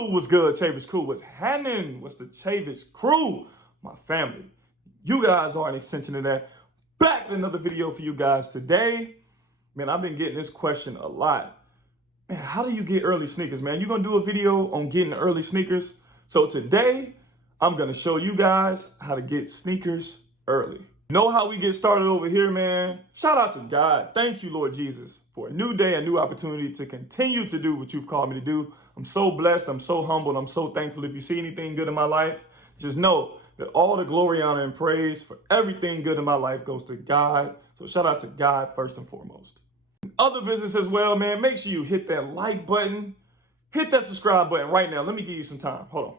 YouTube was good, Chavis crew. What's happening? What's the Chavis crew? My family. You guys are an extension of that. Back with another video for you guys today. Man, I've been getting this question a lot. Man, how do you get early sneakers, man? You gonna do a video on getting early sneakers? So today, I'm gonna show you guys how to get sneakers early. Know how we get started over here, man? Shout out to God. Thank you, Lord Jesus, for a new day, a new opportunity to continue to do what you've called me to do. I'm so blessed. I'm so humbled. I'm so thankful. If you see anything good in my life, just know that all the glory, honor, and praise for everything good in my life goes to God. So shout out to God first and foremost. Other business as well, man. Make sure you hit that like button. Hit that subscribe button right now. Let me give you some time. Hold on.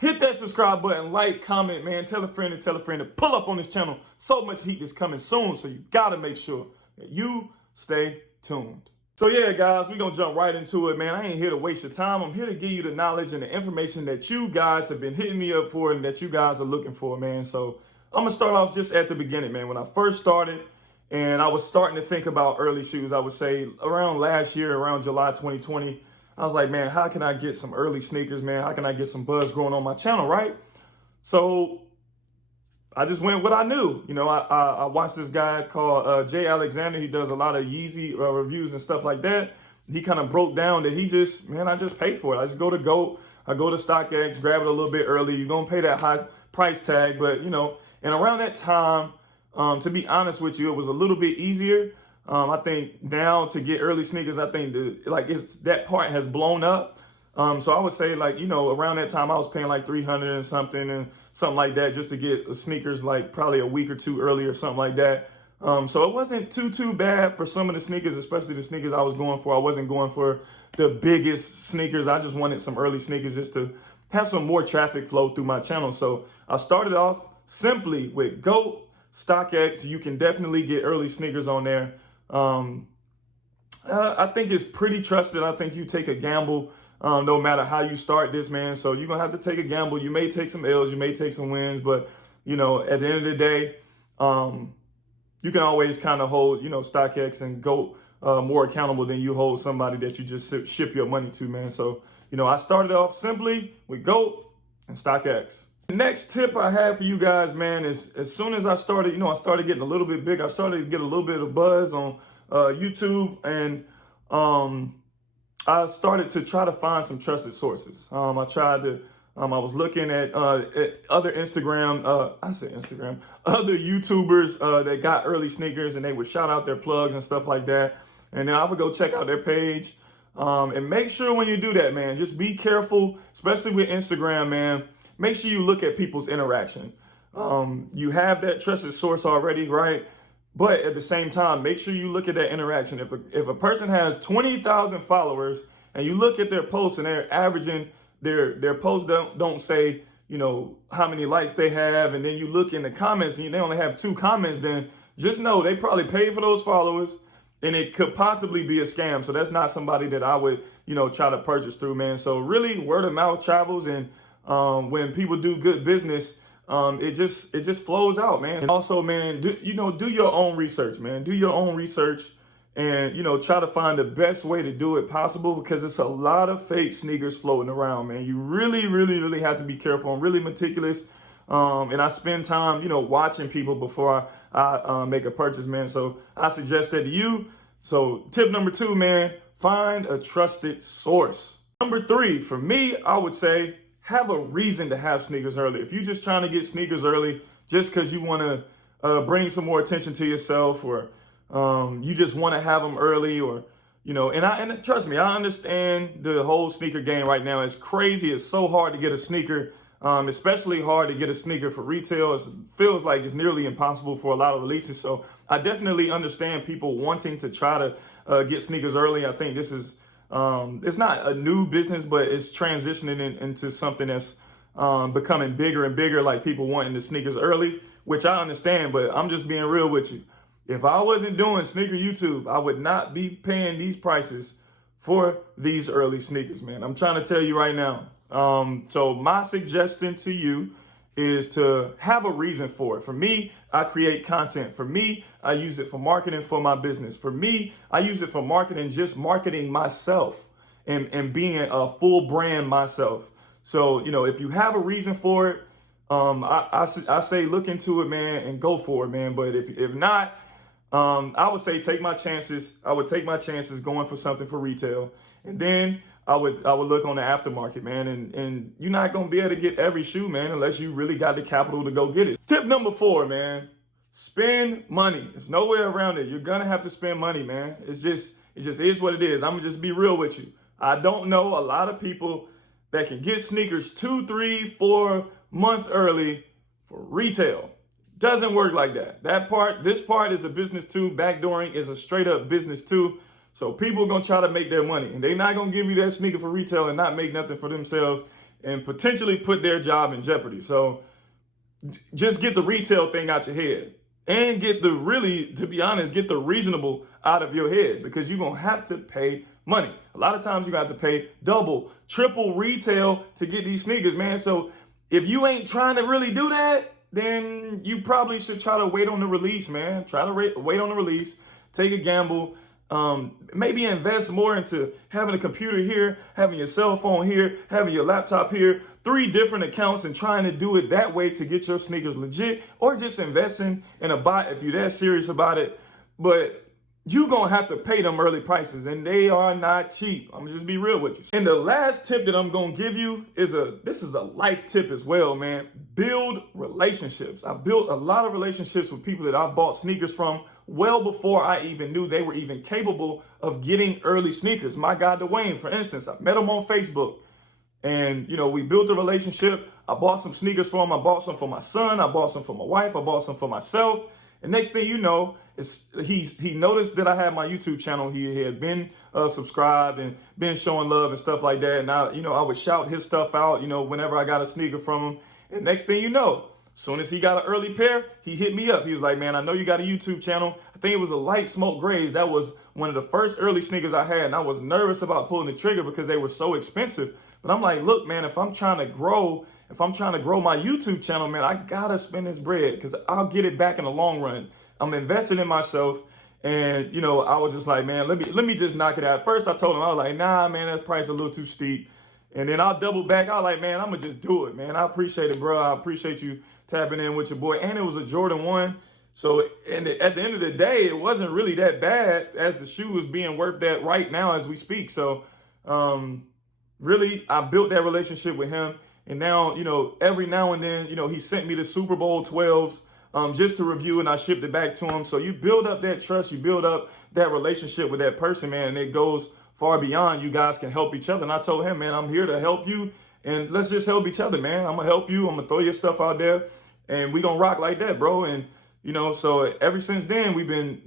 Hit that subscribe button, like, comment, man. Tell a friend to pull up on this channel. So much heat is coming soon, so you gotta make sure that you stay tuned. So yeah, guys, we're gonna jump right into it, man. I ain't here to waste your time. I'm here to give you the knowledge and the information that you guys have been hitting me up for and that you guys are looking for, man. So I'm gonna start off just at the beginning, man. When I first started and I was starting to think about early shoes, I would say around last year, around July 2020, I was like, man, how can I get some early sneakers, man? How can I get some buzz growing on my channel, right? So I just went what I knew. You know, I watched this guy called Jay Alexander. He does a lot of Yeezy reviews and stuff like that. He kind of broke down that I just pay for it. I just go to GOAT, I go to StockX, grab it a little bit early. You're going to pay that high price tag. But, you know, and around that time, to be honest with you, it was a little bit easier. I think now to get early sneakers, I think that part has blown up. So I would say, like, you know, around that time I was paying like 300 and something like that just to get sneakers like probably a week or two early or something like that. So it wasn't too bad for some of the sneakers, especially the sneakers I was going for. I wasn't going for the biggest sneakers. I just wanted some early sneakers just to have some more traffic flow through my channel. So I started off simply with GOAT, StockX. You can definitely get early sneakers on there. I think it's pretty trusted. I think you take a gamble no matter how you start this, man. So you're going to have to take a gamble. You may take some L's, you may take some wins, but, you know, at the end of the day, you can always kind of hold, you know, StockX and GOAT more accountable than you hold somebody that you just ship your money to, man. So, you know, I started off simply with GOAT and StockX. The next tip I have for you guys, man, is as soon as I started, you know, I started getting a little bit big. I started to get a little bit of buzz on YouTube, and I started to try to find some trusted sources. I was looking at other other YouTubers that got early sneakers, and they would shout out their plugs and stuff like that. And then I would go check out their page. And make sure when you do that, man, just be careful, especially with Instagram, man. Make sure you look at people's interaction. You have that trusted source already, right? But at the same time, make sure you look at that interaction. If a person has 20,000 followers and you look at their posts and they're averaging, their posts don't say, you know, how many likes they have, and then you look in the comments and they only have 2 comments, then just know they probably paid for those followers and it could possibly be a scam. So that's not somebody that I would, you know, try to purchase through, man. So really word of mouth travels, and when people do good business, it just flows out, man. And also, man, do your own research, man. Do your own research, and, you know, try to find the best way to do it possible, because it's a lot of fake sneakers floating around, man. You really have to be careful. I'm really meticulous, and I spend time, you know, watching people before I make a purchase, man. So I suggest that to you. So tip number 2, man, find a trusted source. Number 3, for me, I would say, have a reason to have sneakers early. If you're just trying to get sneakers early just because you want to bring some more attention to yourself, or you just want to have them early, or, you know, and trust me, I understand the whole sneaker game right now. It's crazy. It's so hard to get a sneaker, especially hard to get a sneaker for retail. It feels like it's nearly impossible for a lot of releases. So I definitely understand people wanting to try to get sneakers early. I think this is it's not a new business, but it's transitioning into something that's becoming bigger and bigger, like people wanting the sneakers early, which I understand, but I'm just being real with you. If I wasn't doing sneaker YouTube, I would not be paying these prices for these early sneakers, man. I'm trying to tell you right now. So my suggestion to you is to have a reason for it. For me, I create content. For me, I use it for marketing for my business. For me, I use it for marketing, just marketing myself and being a full brand myself. So, if you have a reason for it, I say look into it, man, and go for it, man. But if not, I would say take my chances. I would take my chances going for something for retail. And then I would look on the aftermarket, man. And you're not going to be able to get every shoe, man, unless you really got the capital to go get it. Tip number 4, man, spend money. There's no way around it. You're going to have to spend money, man. It just is what it is. I'm going to just be real with you. I don't know a lot of people that can get sneakers 2, 3, 4 months early for retail. Doesn't work like that. This part is a business too. Backdooring is a straight up business too. So people are going to try to make their money, and they're not going to give you that sneaker for retail and not make nothing for themselves and potentially put their job in jeopardy. So just get the retail thing out your head and get the reasonable out of your head, because you're going to have to pay money. A lot of times you got to pay double, triple retail to get these sneakers, man. So if you ain't trying to really do that, then you probably should try to wait on the release, man. Try to wait on the release, take a gamble. Maybe invest more into having a computer here, having your cell phone here, having your laptop here, 3 different accounts, and trying to do it that way to get your sneakers legit, or just investing in a bot if you're that serious about it. But you're going to have to pay them early prices, and they are not cheap. I'm going to just be real with you. And the last tip that I'm going to give you this is a life tip as well, man. Build relationships. I've built a lot of relationships with people that I bought sneakers from well before I even knew they were even capable of getting early sneakers. My guy, Dwayne, for instance, I met him on Facebook, and, we built a relationship. I bought some sneakers for him. I bought some for my son. I bought some for my wife. I bought some for myself. And next thing you know, he noticed that I had my YouTube channel. He had been subscribed and been showing love and stuff like that. And I would shout his stuff out, whenever I got a sneaker from him. And next thing you know, as soon as he got an early pair, he hit me up. He was like, man, I know you got a YouTube channel. I think it was a Light Smoke Grays. That was one of the first early sneakers I had. And I was nervous about pulling the trigger because they were so expensive. But I'm like, look, man, if I'm trying to grow my YouTube channel, man, I gotta spend this bread because I'll get it back in the long run. I'm investing in myself. And, I was just like, man, let me just knock it out. First, I told him, I was like, nah, man, that price is a little too steep. And then I'll double back. I was like, man, I'm going to just do it, man. I appreciate it, bro. I appreciate you tapping in with your boy. And it was a Jordan 1. So at the end of the day, it wasn't really that bad, as the shoe is being worth that right now as we speak. So really, I built that relationship with him. And now, every now and then, he sent me the Super Bowl 12s just to review, and I shipped it back to him. So you build up that trust, you build up that relationship with that person, man, and it goes far beyond. You guys can help each other. And I told him, man, I'm here to help you, and let's just help each other, man. I'm going to help you. I'm going to throw your stuff out there, and we going to rock like that, bro. And, so ever since then, we've been,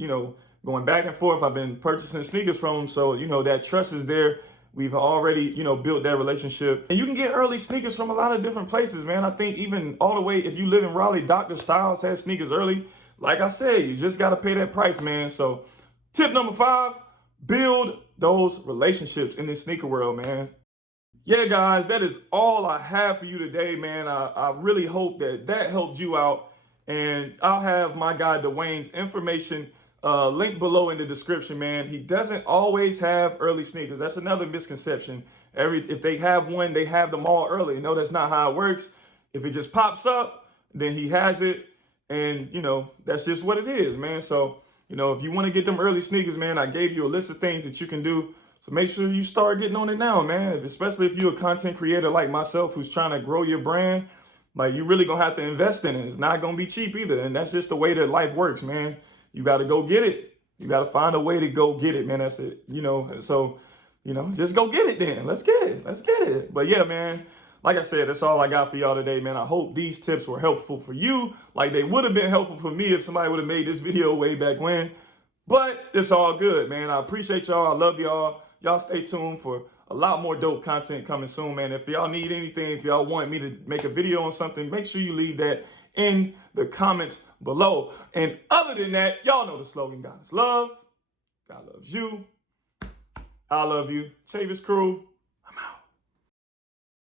going back and forth. I've been purchasing sneakers from him. So, that trust is there. We've already, built that relationship. And you can get early sneakers from a lot of different places, man. I think even all the way, if you live in Raleigh, Dr. Styles has sneakers early. Like I said, you just got to pay that price, man. So tip number 5, build those relationships in this sneaker world, man. Yeah, guys, that is all I have for you today, man. I really hope that helped you out. And I'll have my guy Dwayne's information linked below in the description, man. He doesn't always have early sneakers. That's another misconception. If they have one, they have them all early. No, that's not how it works. If it just pops up, then he has it. And, that's just what it is, man. So, if you want to get them early sneakers, man, I gave you a list of things that you can do. So make sure you start getting on it now, man. Especially if you're a content creator like myself who's trying to grow your brand, like, you really going to have to invest in it. It's not going to be cheap either. And that's just the way that life works, man. You got to go get it. You got to find a way to go get it, man. That's it. So, just go get it then. Let's get it. Let's get it. But yeah, man, like I said, that's all I got for y'all today, man. I hope these tips were helpful for you, like they would have been helpful for me if somebody would have made this video way back when. But it's all good, man. I appreciate y'all. I love y'all. Y'all stay tuned for a lot more dope content coming soon, man. If y'all need anything, if y'all want me to make a video on something, make sure you leave that in the comments below. And other than that, y'all know the slogan, God is love. God loves you. I love you. Chavis Crew.